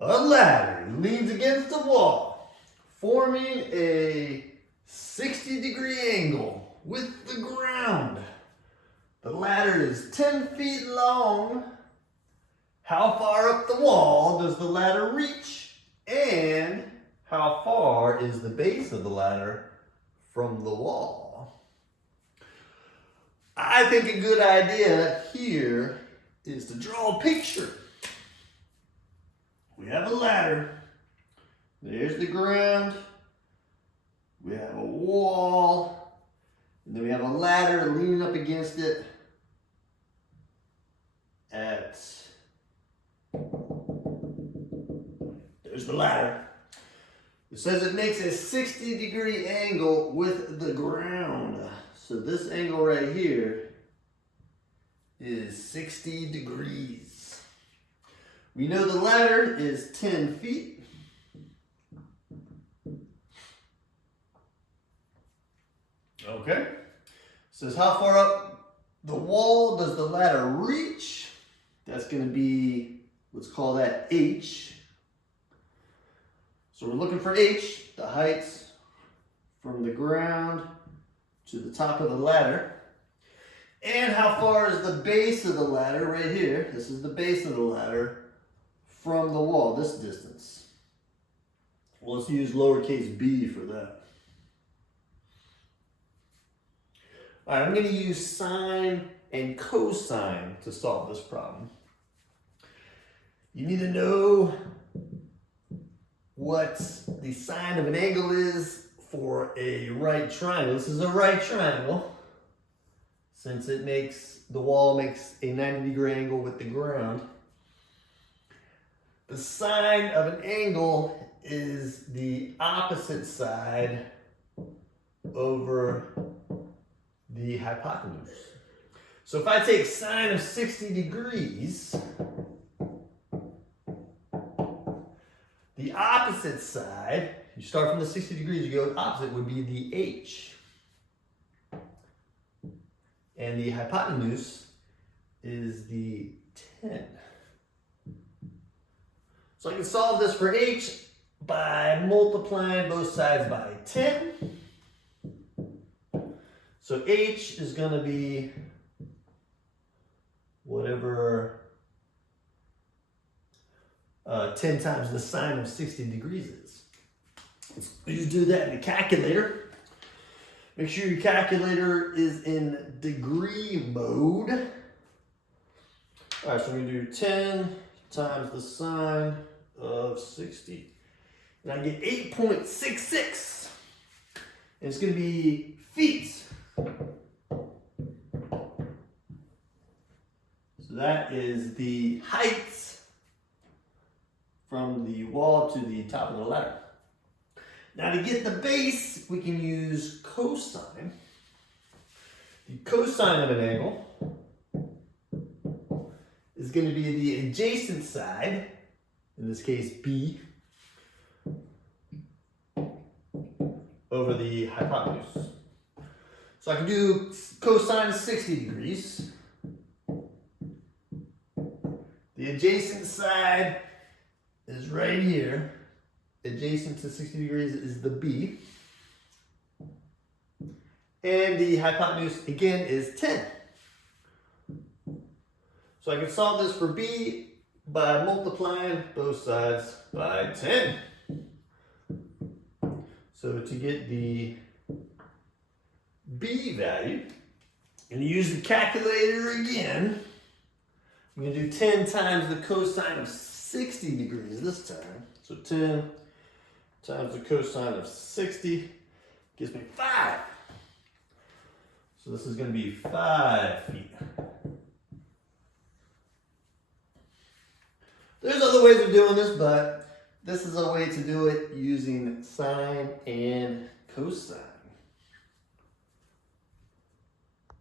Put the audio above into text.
A ladder leans against the wall, forming a 60-degree angle with the ground. The ladder is 10 feet long. How far up the wall does the ladder reach? And how far is the base of the ladder from the wall? I think a good idea here is to draw a picture. We have a ladder. There's the ground. We have a wall. And then we have a ladder leaning up against it there's the ladder. It says it makes a 60-degree angle with the ground. So this angle right here is 60 degrees. We know the ladder is 10 feet. Okay. It says how far up the wall does the ladder reach? That's going to be, let's call that H. So we're looking for H, the heights from the ground to the top of the ladder. And how far is the base of the ladder right here? This is the base of the ladder from the wall, this distance. Well, let's use lowercase b for that. All right, I'm going to use sine and cosine to solve this problem. You need to know what the sine of an angle is for a right triangle. This is a right triangle, since it makes, the wall makes a 90-degree angle with the ground. The sine of an angle is the opposite side over the hypotenuse. So if I take sine of 60 degrees, the opposite side, you start from the 60 degrees, you go opposite, would be the H. And the hypotenuse is the 10. So I can solve this for H by multiplying both sides by 10. So H is going to be whatever 10 times the sine of 60 degrees is. You do that in the calculator. Make sure your calculator is in degree mode. All right, so I'm going to do 10 times the sine of 60. And I get 8.66. And it's going to be feet. So that is the height from the wall to the top of the ladder. Now to get the base, we can use cosine. The cosine of an angle is going to be the adjacent side, in this case B, over the hypotenuse. So I can do cosine of 60 degrees. The adjacent side is right here. Adjacent to 60 degrees is the B. And the hypotenuse, again, is 10. So I can solve this for B by multiplying both sides by 10. So to get the B value, and use the calculator again, I'm going to do 10 times the cosine of 60 degrees this time. So 10 times the cosine of 60 gives me 5. So this is going to be 5 feet. There's other ways of doing this, but this is a way to do it using sine and cosine.